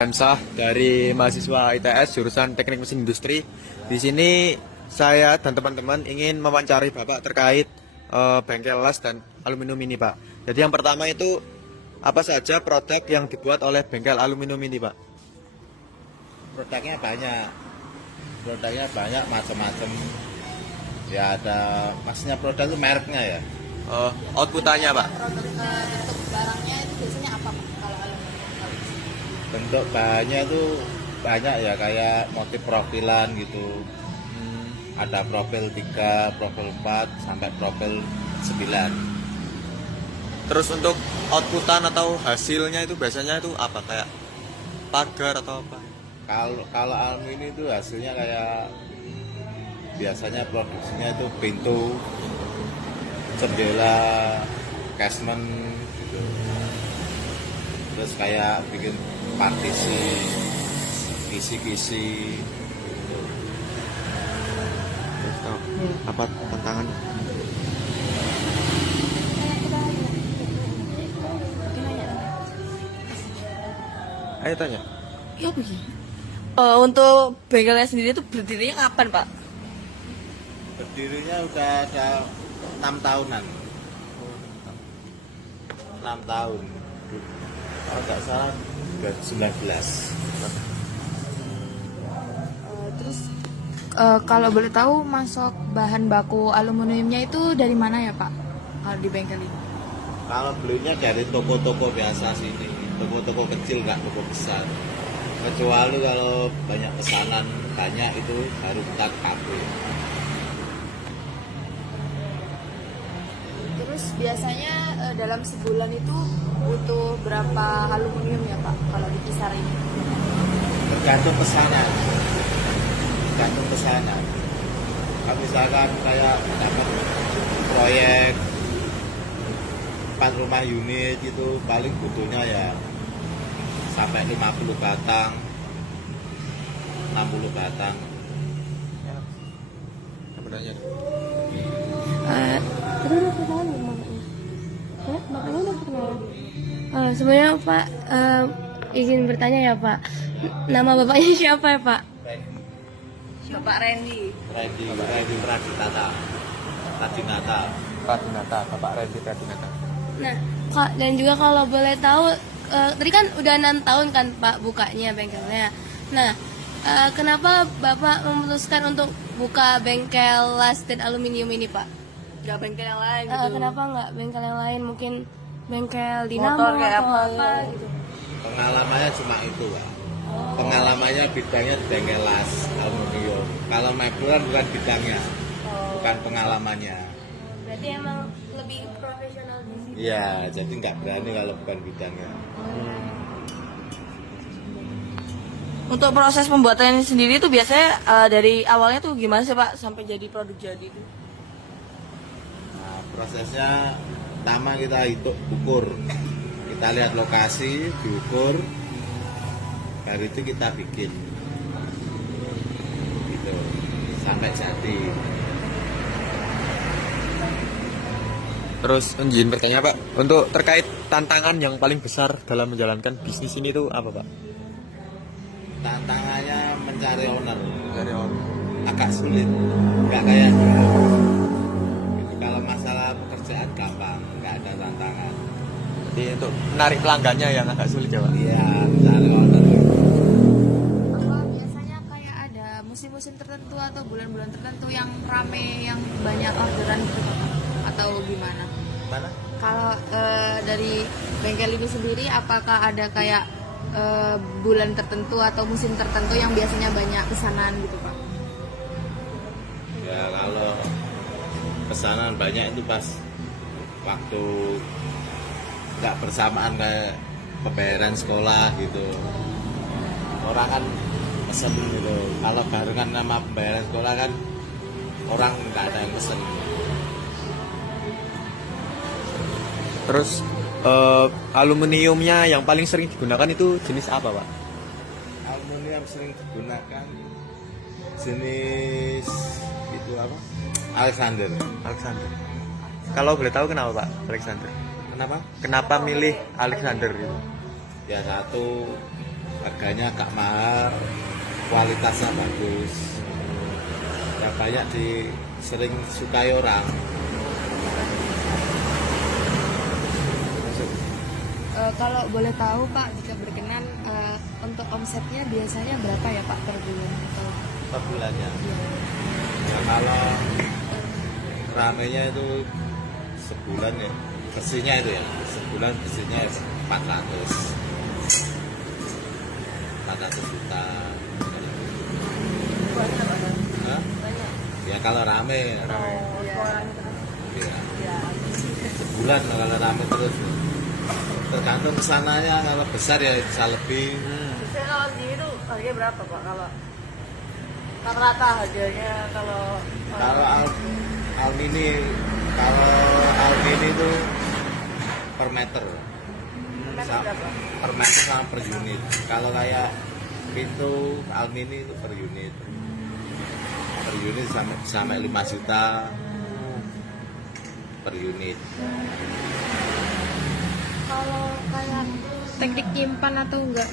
Hamzah dari mahasiswa ITS jurusan Teknik Mesin Industri. Di sini saya dan teman-teman ingin mewawancari Bapak terkait bengkel las dan aluminium ini, Pak. Jadi yang pertama itu apa saja produk yang dibuat oleh bengkel aluminium ini, Pak? Produknya banyak macam-macam. Ya ada, maksudnya produk itu mereknya ya. Outputannya, Pak. Bentuk barangnya itu biasanya apa Pak, kalau aluminium? Bentuk bahannya itu banyak ya, kayak motif profilan gitu. Ada profil 3, profil 4, sampai profil 9. Terus untuk outputan atau hasilnya itu biasanya itu apa? Kayak pagar atau apa? Kalau aluminium itu hasilnya kayak biasanya produksinya itu pintu, jendela, casement gitu. Terus kayak bikin partisi, kisi-kisi. Terus apa tantangan? Ayo tanya. Ya begini. Untuk bengkelnya sendiri itu berdirinya kapan Pak? Berdirinya udah ada 6 tahunan. 6 tahun. Kalau nggak salah udah 19. Terus kalau boleh tahu masuk bahan baku aluminiumnya itu dari mana ya Pak? Kalau di bengkel ini? Kalau belinya dari toko-toko biasa sini, toko-toko kecil, nggak toko besar. Kecuali kalau banyak pesanan banyak itu baru kita ke pabrik. Terus biasanya dalam sebulan itu butuh berapa aluminium ya Pak kalau di kisar ini? Tergantung pesanan. Kalau misalkan kayak dapat proyek 4 rumah unit itu paling butuhnya ya sampai 50 batang, 60 batang. Apa nanya? Terus udah kenalan belum bapaknya? Hah? Bapaknya udah kenalan? Sebenarnya Pak izin bertanya ya Pak. Nama bapaknya siapa ya Pak? Bapak Randy. Randy Pradinata. Pradinata, Bapak Randy Pradinata. Nah, Kak, dan juga kalau boleh tahu tadi kan udah 6 tahun kan Pak bukanya bengkelnya. Nah, kenapa Bapak memutuskan untuk buka bengkel las dan aluminium ini Pak? Gak bengkel yang lain gitu. Kenapa nggak bengkel yang lain? Mungkin bengkel dinamo Motor kayak atau apa, apa ya. gitu. Pengalamannya cuma itu, Pak. Pengalamannya bidangnya di bengkel las aluminium. Kalau mebel bukan bidangnya, bukan pengalamannya. Berarti emang lebih profesional di sini. Iya, jadi nggak berani kalau bukan bidangnya. Untuk proses pembuatan sendiri itu biasanya dari awalnya tuh gimana sih Pak sampai jadi produk jadi itu? Nah, prosesnya pertama kita ukur. Kita lihat lokasi, diukur, baru itu kita bikin. Gitu, sampai jadi. Terus izin bertanya, Pak, untuk terkait tantangan yang paling besar dalam menjalankan bisnis ini itu apa, Pak? Tantangannya mencari owner. Dari orang. Agak sulit, nggak kayak dulu. Gitu, kalau masalah pekerjaan gampang, nggak ada tantangan. Jadi untuk menarik pelanggannya yang agak sulit ya, Pak? Iya, mencari owner. Apa biasanya kayak ada musim-musim tertentu atau bulan-bulan tertentu yang rame, yang banyak orderan gitu Pak? Atau gimana? Mana? Kalau dari bengkel ini sendiri apakah ada kayak bulan tertentu atau musim tertentu yang biasanya banyak pesanan gitu Pak? Ya kalau pesanan banyak itu pas waktu nggak bersamaan kayak pembayaran sekolah gitu. Orang kan pesen gitu. Kalau barengan sama pembayaran sekolah kan orang nggak ada yang pesen. Terus aluminiumnya yang paling sering digunakan itu jenis apa, Pak? Aluminium sering digunakan jenis itu apa? Alexander. Kalau boleh tahu kenapa Pak Alexander? Kenapa? Kenapa milih Alexander itu? Ya satu harganya agak mahal, kualitasnya bagus, ya banyak sering sukai orang. Kalau boleh tahu Pak, jika berkenan, untuk omsetnya biasanya berapa ya Pak per bulan? Per bulannya. Ya, kalau ramenya itu sebulan ya, bersihnya itu ya, sebulan bersihnya 400 juta. Hah? Ya kalau rame, ya. Sebulan kalau rame terus. Tergantung kesananya, kalau besar ya bisa lebih. Biasanya kalau di itu harganya berapa Pak? Kalau rata-rata harganya kalau Almini, kalau Almini itu per meter. berapa? Per meter sama per unit. Kalau kayak pintu Almini itu per unit. Per unit sampai 5 juta per unit. Kalau kayak teknik nyimpan atau enggak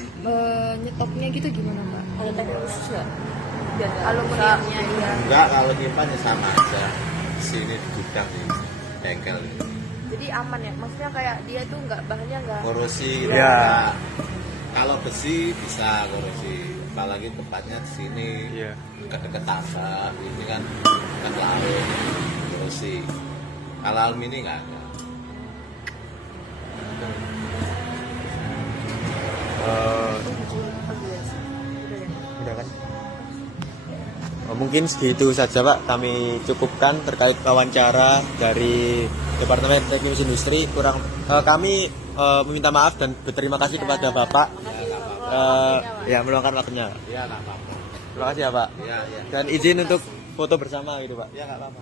nyetopnya gitu gimana Mbak? Ada teknik khusus nggak? Biar Aluminiumnya iya. Enggak, kalau nyimpan ya sama aja. Di sini di gudang di bengkel ini. Jadi aman ya? Maksudnya kayak dia tuh nggak bahannya nggak Korosi Ya. enggak. Kalau besi bisa korosi, apalagi tempatnya di sini Iya. dekat tanah, ini kan dekat laut, korosi. Kalau alumini enggak ada. Udah kan? Mungkin segitu saja Pak, kami cukupkan terkait wawancara dari Departemen Teknik Mesin Industri. Kami meminta maaf dan berterima kasih kepada Bapak ya meluangkan waktunya. Ya enggak apa-apa. Terima kasih ya Pak. Ya, ya. Dan izin untuk foto bersama gitu Pak. Ya enggak apa-apa.